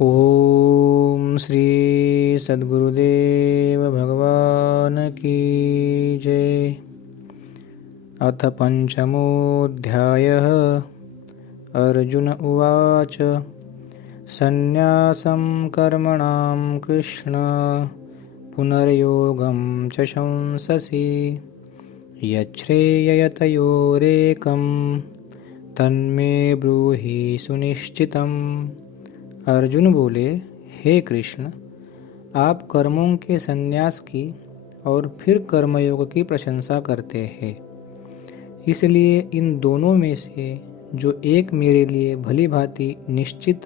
ओम श्री सद्गुरुदेव भगवान की जय। अथ पंचमोऽध्यायः। अर्जुन उवाच सन्न्यासं कर्मणां कृष्ण पुनर्योगं च शंससि यच्छ्रेययतयोरेकं तन्मे ब्रूहि सुनिश्चितम्। अर्जुन बोले, हे कृष्ण, आप कर्मों के संन्यास की और फिर कर्मयोग की प्रशंसा करते हैं, इसलिए इन दोनों में से जो एक मेरे लिए भली भांति निश्चित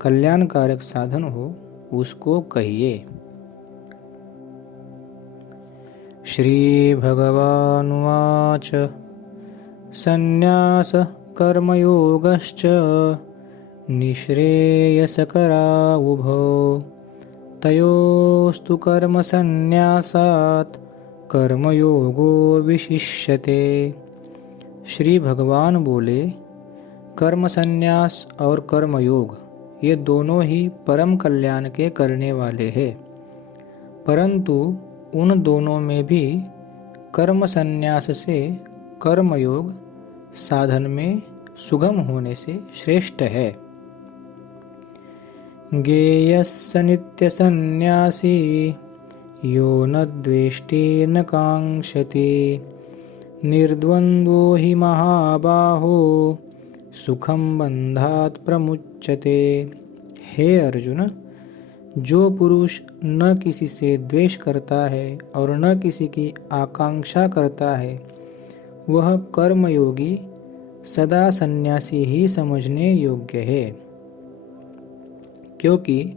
कल्याणकारक साधन हो उसको कहिए। श्री भगवानुवाच संन्यास कर्मयोगश्च निःश्रेयसकरा उभौ तयोस्तु कर्मसन्न्यासात् कर्मयोगो विशिष्यते। श्री भगवान बोले, कर्म संन्यास और कर्मयोग ये दोनों ही परम कल्याण के करने वाले हैं, परंतु उन दोनों में भी कर्म संन्यास से कर्मयोग साधन में सुगम होने से श्रेष्ठ है। ज्ञेयस्य नित्यसन्न्यासी यो न द्वेष्टि न काङ्क्षति निर्द्वन्द्वो हि महाबाहो सुखं बन्धात् प्रमुच्यते। हे अर्जुन, जो पुरुष न किसी से द्वेष करता है और न किसी की आकांक्षा करता है, वह कर्मयोगी सदा सन्यासी ही समझने योग्य है, क्योंकि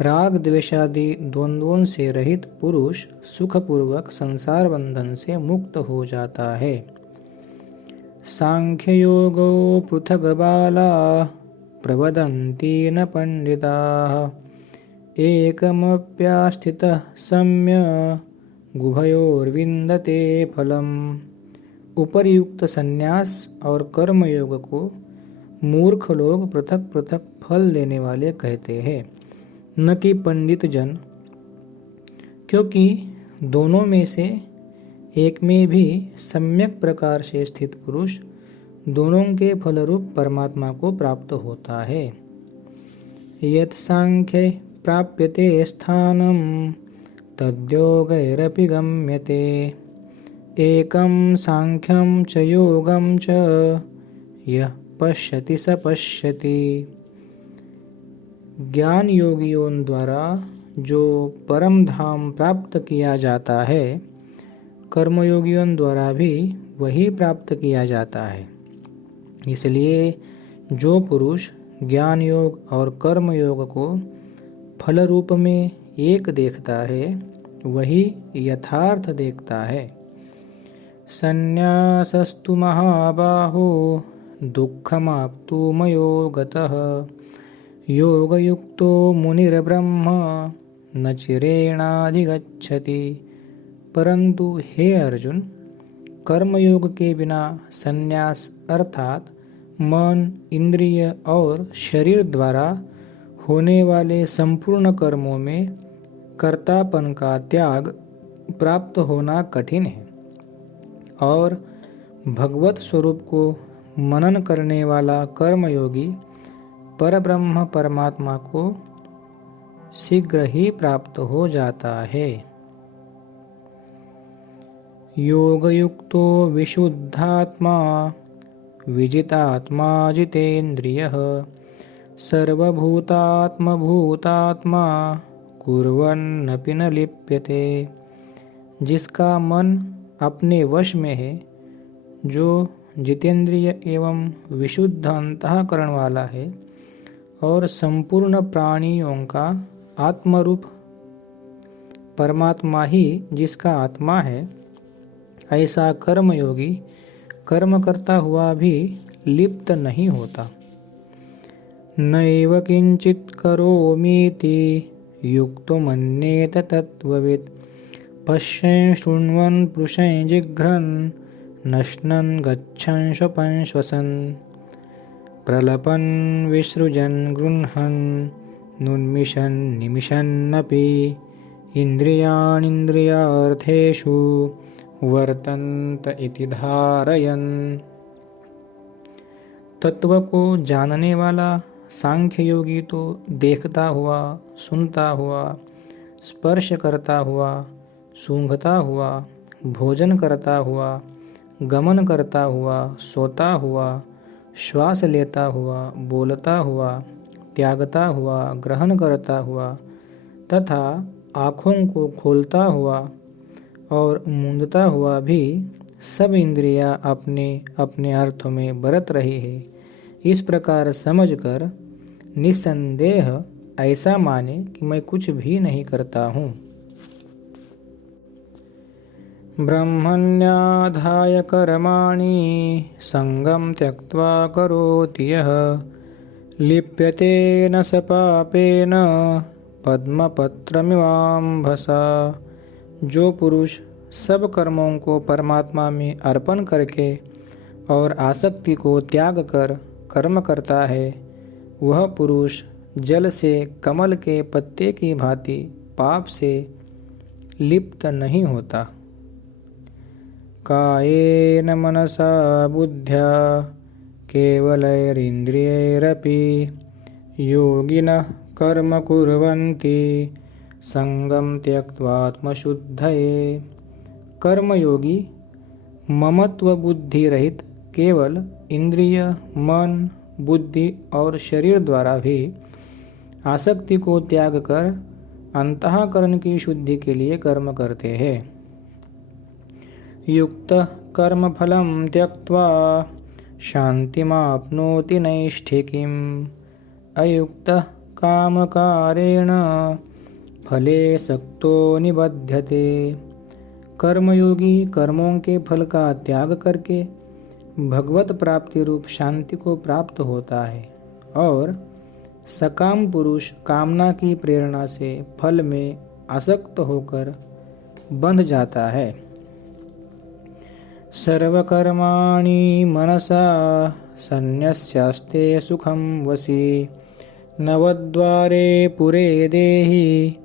राग द्वेषादि द्वंद्वों से रहित पुरुष सुखपूर्वक संसार बंधन से मुक्त हो जाता है। सांख्ययोगो पृथग् बाला प्रवदन्ति न पंडिताः एकमप्यास्थितः सम्यक् उभयोर्विन्दते फलम्। उपर्युक्त संन्यास और कर्मयोग को मूर्ख लोग पृथक पृथक फल देने वाले कहते हैं, न कि पंडित जन, क्योंकि दोनों में से एक में भी सम्यक प्रकार से स्थित पुरुष दोनों के फलरूप परमात्मा को प्राप्त होता है। यत् सांख्ये प्राप्यते स्थानं तद्योगैरपि गम्यते एकं सांख्यं च योगं च यः पश्यति स पश्यति। ज्ञान योगियों द्वारा जो परम धाम प्राप्त किया जाता है, कर्मयोगियों द्वारा भी वही प्राप्त किया जाता है। इसलिए जो पुरुष ज्ञान योग और कर्म योग को फल रूप में एक देखता है, वही यथार्थ देखता है। संन्यासस्तु महाबाहो दुःखमाप्तुमयो गतः योगयुक्तो मुनिर्ब्रह्म न चिरेणाधिगच्छति। परंतु हे अर्जुन, कर्मयोग के बिना संन्यास अर्थात मन, इंद्रिय और शरीर द्वारा होने वाले संपूर्ण कर्मों में कर्तापन का त्याग प्राप्त होना कठिन है, और भगवत स्वरूप को मनन करने वाला कर्मयोगी परब्रह्म परमात्मा को शीघ्र ही प्राप्त हो जाता है। योगयुक्तो विशुद्धात्मा विजितात्मा जितेन्द्रियः सर्वभूतात्मभूतात्मा कुर्वन्नपि न लिप्यते। जिसका मन अपने वश में है, जो जितेंद्रिय एवं विशुद्ध अंतःकरण वाला है और संपूर्ण प्राणियों का आत्मरूप परमात्मा ही जिसका आत्मा है, ऐसा कर्मयोगी कर्म करता हुआ भी लिप्त नहीं होता। नैव किंचित करोमीति युक्तो मन्येत तत्त्ववित् पश्यन् शृण्वन् पृशन् जिघ्रन् नश्नन् गच्छन् श्वपन् श्वसन् प्रलपन् विसृजन् गृह्णन् नुन्मिषन् निमिषन्नपि इन्द्रियाणीन्द्रियार्थेषु वर्तन्त इति धारयन्। तत्व को जानने वाला सांख्य योगी तो देखता हुआ, सुनता हुआ, स्पर्श करता हुआ, सूंघता हुआ, भोजन करता हुआ, गमन करता हुआ, सोता हुआ, श्वास लेता हुआ, बोलता हुआ, त्यागता हुआ, ग्रहण करता हुआ तथा आँखों को खोलता हुआ और मूंदता हुआ भी सब इंद्रियां अपने अपने अर्थों में बरत रही है, इस प्रकार समझकर निस्संदेह ऐसा माने कि मैं कुछ भी नहीं करता हूँ। ब्रह्मण्याधाय कर्माणि संगं त्यक्त्वा करोति यः लिप्यते न स पापेन पद्मपत्रमिवाम्भसा। जो पुरुष सब कर्मों को परमात्मा में अर्पण करके और आसक्ति को त्याग कर कर्म करता है, वह पुरुष जल से कमल के पत्ते की भांति पाप से लिप्त नहीं होता। कायेन मनसा बुद्ध्या केवलैरिन्द्रियैरपि योगिनः कर्म कुर्वन्ति संगम त्यक्त्वात्मशुद्धये। कर्मयोगी ममत्व बुद्धि रहित केवल इंद्रिय, मन, बुद्धि और शरीर द्वारा भी आसक्ति को त्याग कर अंतःकरण की शुद्धि के लिए कर्म करते हैं। युक्त कर्म फलम त्यक्त्वा शांतिमाप्नोति नैष्ठिकीम् अयुक्त कामकारेण फले सक्तो निबध्यते। कर्मयोगी कर्मों के फल का त्याग करके भगवत प्राप्ति रूप शांति को प्राप्त होता है और सकाम पुरुष कामना की प्रेरणा से फल में आसक्त होकर बंध जाता है। सर्वकर्माणि मनसा सन्न्यस्यास्ते सुखं वसी नवद्वारे पुरे देहि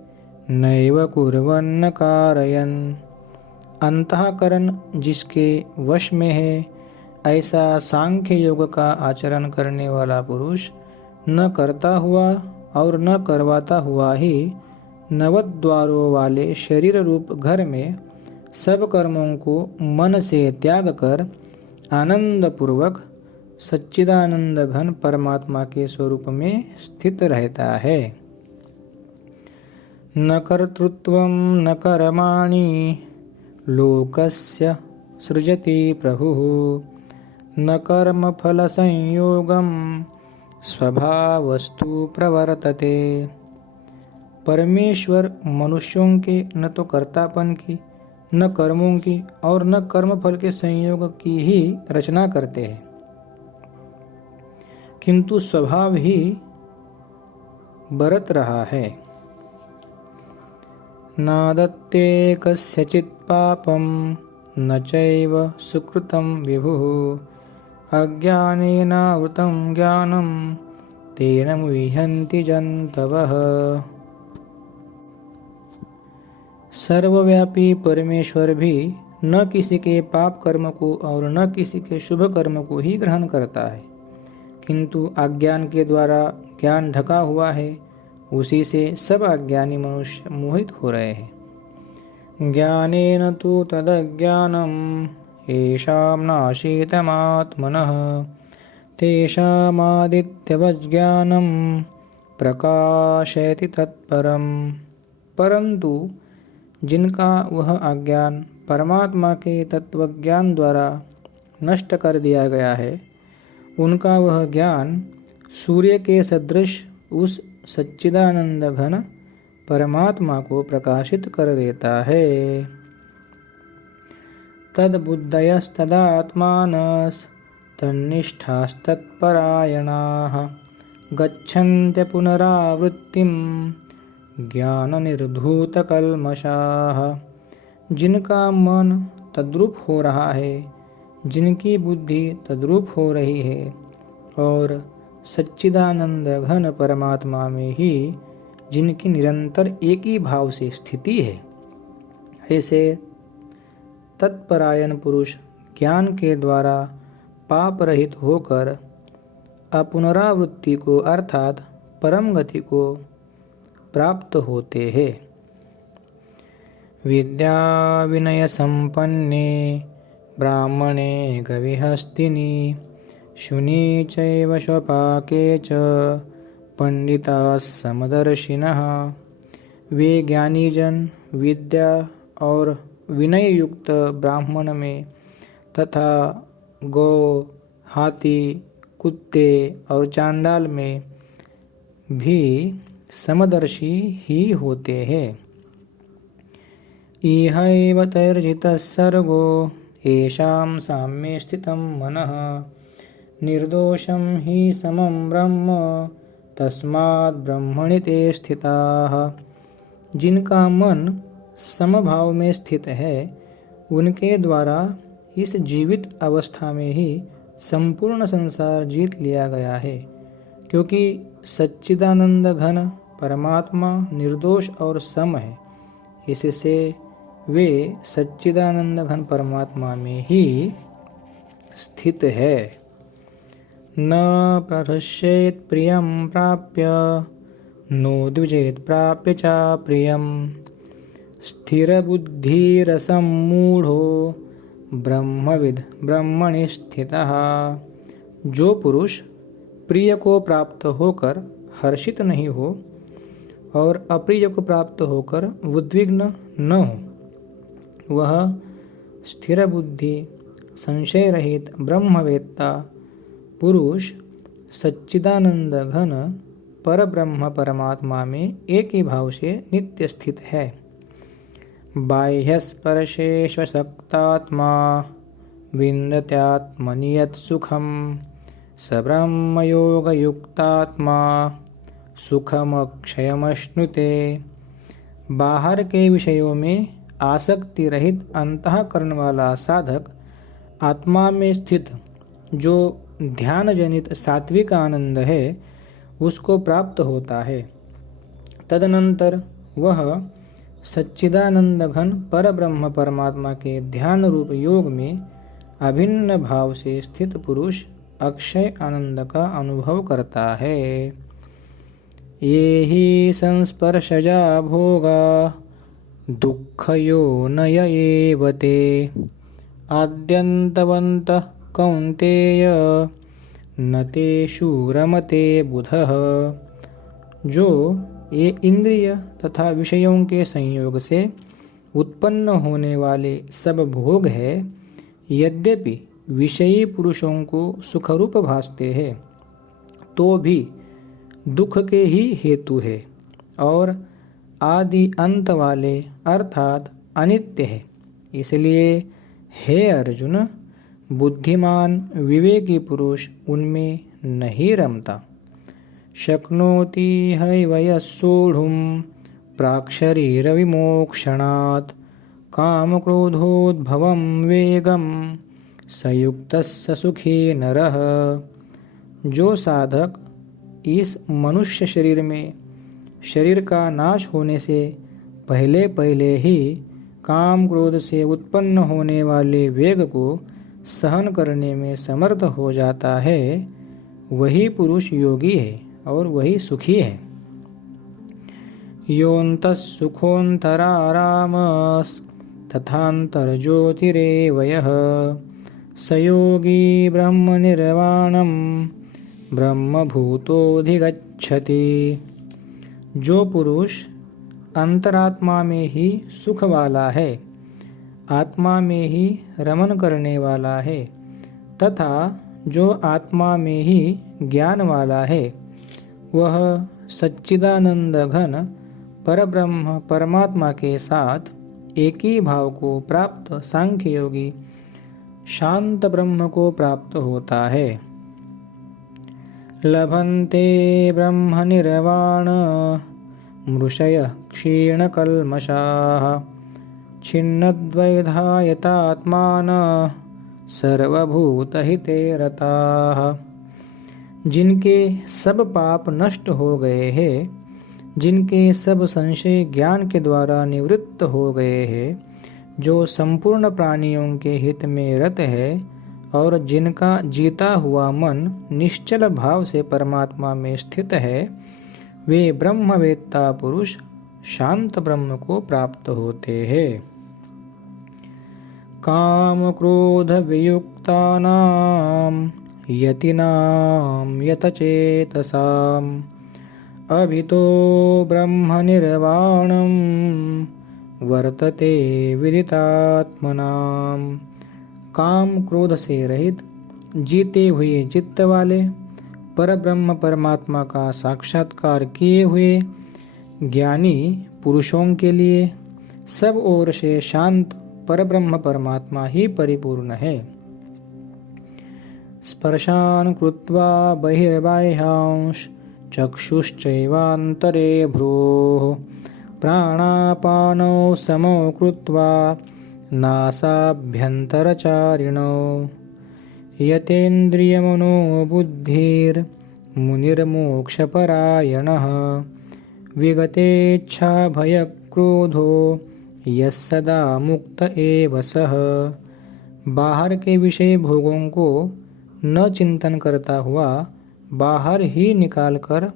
नैव कुर्वन्न कारयन्। अंतःकरण जिसके वश में है, ऐसा सांख्य योग का आचरण करने वाला पुरुष न करता हुआ और न करवाता हुआ ही नवद्वारों वाले शरीर रूप घर में सब कर्मों को मन से त्याग कर आनंद पूर्वक सच्चिदानंद घन परमात्मा के स्वरूप में स्थित रहता है। न कर्तृत्वं न कर्माणि लोकस्य सृजति प्रभुः न कर्मफल संयोगं स्वभावस्तु प्रवर्तते। परमेश्वर मनुष्यों के न तो कर्तापन की, न कर्मों की और न कर्मफल के संयोग की ही रचना करते हैं, किंतु स्वभाव ही बरत रहा है। नादत्ते कस्यचित् पापं न चैव सुकृतं विभुः अज्ञानेनावृतं ज्ञानं तेन मुह्यन्ति जन्तवः। सर्वव्यापी परमेश्वर भी न किसी के पाप कर्म को और न किसी के शुभ कर्म को ही ग्रहण करता है, किंतु अज्ञान के द्वारा ज्ञान ढका हुआ है, उसी से सब अज्ञानी मनुष्य मोहित हो रहे हैं। ज्ञानेन तु तदज्ञानम् येषां नाशीतमात्मनः तेषामादित्यवज्ञानं प्रकाशयति तत्परम्। परंतु जिनका वह अज्ञान परमात्मा के तत्वज्ञान द्वारा नष्ट कर दिया गया है, उनका वह ज्ञान सूर्य के सदृश उस सच्चिदानंद घन परमात्मा को प्रकाशित कर देता है। तद्बुद्धयस्तदात्मानस्तन्निष्ठास्तत्परायणाः गच्छन्त्य पुनरावृत्तिं ज्ञाननिर्धूतकल्मषाः। जिनका मन तद्रूप हो रहा है, जिनकी बुद्धि तद्रूप हो रही है और सच्चिदानंद घन परमात्मा में ही जिनकी निरंतर एक ही भाव से स्थिति है। ऐसे तत्परायण पुरुष ज्ञान के द्वारा पाप रहित होकर अपुनरावृत्ति को अर्थात परम गति को प्राप्त होते हैं। विद्या विनय संपन्ने ब्राह्मणे गविहस्तिनि शुनि चैव स्वपाके च पंडिताः समदर्शिनः। वे ज्ञानी जन विद्या और विनय युक्त ब्राह्मण में तथा गौ, हाथी, कुत्ते और चांडाल में भी समदर्शी ही होते हैं। इहैव तैर्जितः सर्गो येषां साम्ये स्थितं मनः निर्दोषं हि समं ब्रह्म तस्माद् ब्रह्मणि ते स्थिताः। जिनका मन समभाव में स्थित है उनके द्वारा इस जीवित अवस्था में ही संपूर्ण संसार जीत लिया गया है, क्योंकि सच्चिदानंद घन परमात्मा निर्दोष और सम है। इससे वे सच्चिदानंद घन परमात्मा में ही स्थित है। न प्रहृष्येत् प्रियं प्राप्य नो द्विजेत् प्राप्य च प्रियं स्थिरबुद्धिरसम्मूढो ब्रह्मविद् ब्रह्मणि स्थितः। जो पुरुष प्रिय को प्राप्त होकर हर्षित नहीं हो और अप्रिय को प्राप्त होकर उद्विग्न न हो, वह स्थिर बुद्धि संशय रहित ब्रह्मवेत्ता पुरुष सच्चिदानंद घन परब्रह्म परमात्मा में एक ही भाव से नित्य स्थित है। बाह्यस्पर्शेष्वशक्तात्मा विन्दत्यात्मनि यत् सुखं स ब्रह्मयोगयुक्तात्मा सुखमक्षयमश्नुते। बाहर के विषयों में आसक्ति रहित अंतःकरण वाला साधक आत्मा में स्थित जो ध्यान जनित सात्विक आनंद है उसको प्राप्त होता है। तदनंतर वह सच्चिदानंद घन परब्रह्म परमात्मा के ध्यान रूप योग में अभिन्न भाव से स्थित पुरुष अक्षय आनंद का अनुभव करता है। ये ही संस्पर्शजा भोगा दुःखयोनय एव ते आद्यन्तवन्तः कौन्तेय न तेषु रमते बुधः। जो ये इंद्रिय तथा विषयों के संयोग से उत्पन्न होने वाले सब भोग है, यद्यपि विषयी पुरुषों को सुखरूप भासते हैं तो भी दुख के ही हेतु है और आदि अंत वाले अर्थात अनित्य है। इसलिए हे अर्जुन, बुद्धिमान विवेकी पुरुष उनमें नहीं रमता। शक्नोति हैव यः सोढुं प्राक्शरीरविमोक्षणात् कामक्रोधोद्भवं वेगं स युक्तः स सुखी नरः। जो साधक इस मनुष्य शरीर में शरीर का नाश होने से पहले पहले ही काम क्रोध से उत्पन्न होने वाले वेग को सहन करने में समर्थ हो जाता है, वही पुरुष योगी है और वही सुखी है। योऽन्तः सुखोऽन्तरारामस् तथान्तर्ज्योतिरेव यः स योगी ब्रह्मनिर्वाणं ब्रह्मभूतोऽधिगच्छति। जो पुरुष अंतरात्मा में ही सुख वाला है, आत्मा में ही रमन करने वाला है तथा जो आत्मा में ही ज्ञान वाला है, वह सच्चिदानंद घन परब्रह्म परमात्मा के साथ एक ही भाव को प्राप्त सांख्य योगी शांत ब्रह्म को प्राप्त होता है। लभन्ते ब्रह्म निर्वाण मृषय क्षीणकल्मषाः छिन्नद्वैधायतात्मानः सर्वभूतहिते रताः। जिनके सब पाप नष्ट हो गए हैं जिनके सब संशय ज्ञान के द्वारा निवृत्त हो गए हैं, जो संपूर्ण प्राणियों के हित में रत है और जिनका जीता हुआ मन निश्चल भाव से परमात्मा में स्थित है, वे ब्रह्मवेत्ता पुरुष शांत ब्रह्म को प्राप्त होते हैं। काम क्रोध वियुक्तानां यतिनां यतचेतसाम् अभितो ब्रह्म निर्वाणं वर्तते विदितात्मनाम्। काम क्रोध से रहित जीते हुए चित्त वाले परब्रह्म परमात्मा का साक्षात्कार किए हुए ज्ञानी पुरुषों के लिए सब ओर से शांत परब्रह्म परमात्मा ही परिपूर्ण है। स्पर्शान् कृत्वा बहिर्बाह्यांश चक्षुश्चैवान्तरे भ्रूः प्राणापानौ समौ कृत्वा नासाभ्यन्तरचारिणौ यतेन्द्रियमनो बुद्धिर्मुनिर्मोक्षपरायणः विगतेच्छाभयक्रोधो यः सदा मुक्त एव सः। बाहर के विषय भोगों को न चिंतन करता हुआ बाहर ही निकालकर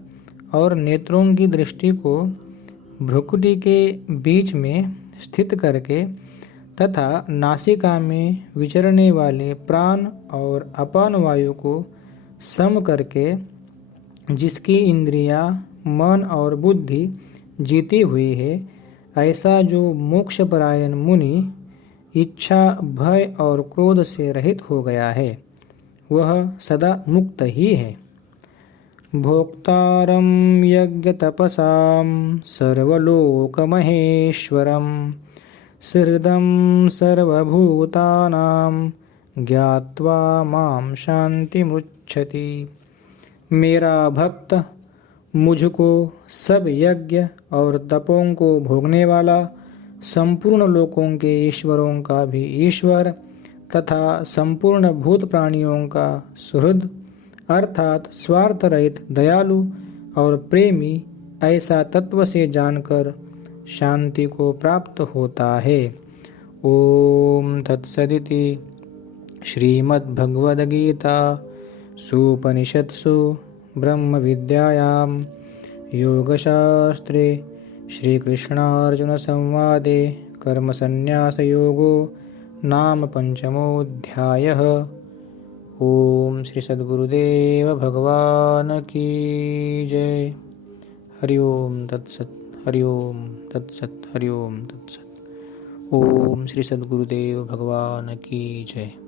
और नेत्रों की दृष्टि को भ्रुकुटी के बीच में स्थित करके तथा नासिका में विचरने वाले प्राण और अपान वायु को सम करके जिसकी इंद्रियां, मन और बुद्धि जीती हुई है, ऐसा जो मोक्षपरायण मुनि इच्छा, भय और क्रोध से रहित हो गया है, वह सदा मुक्त ही है। भोक्तारं यज्ञतपसां सर्वलोकमहेश्वरं सुहृदं सर्वभूतानां ज्ञात्वा मां शान्तिमुच्यति। मेरा भक्त मुझको सब यज्ञ और तपों को भोगने वाला, संपूर्ण लोकों के ईश्वरों का भी ईश्वर तथा संपूर्ण भूत प्राणियों का सुहृद अर्थात स्वार्थ रहित दयालु और प्रेमी ऐसा तत्व से जानकर शांति को प्राप्त होता है। ओम तत्सदिति श्रीमद्भगवद्गीता सुपनिषत्सु ब्रह्म विद्यायां योगशास्त्रे श्रीकृष्णार्जुन संवादे कर्मसन्न्यासयोगो नाम पंचमोऽध्यायः। ओम श्री सद्गुरुदेव भगवान की जय। हरि ओम तत्सत्। हरि ओम तत्सत्। हरि ओम तत्सत्। ओम श्री सद्गुरुदेव भगवान की जय।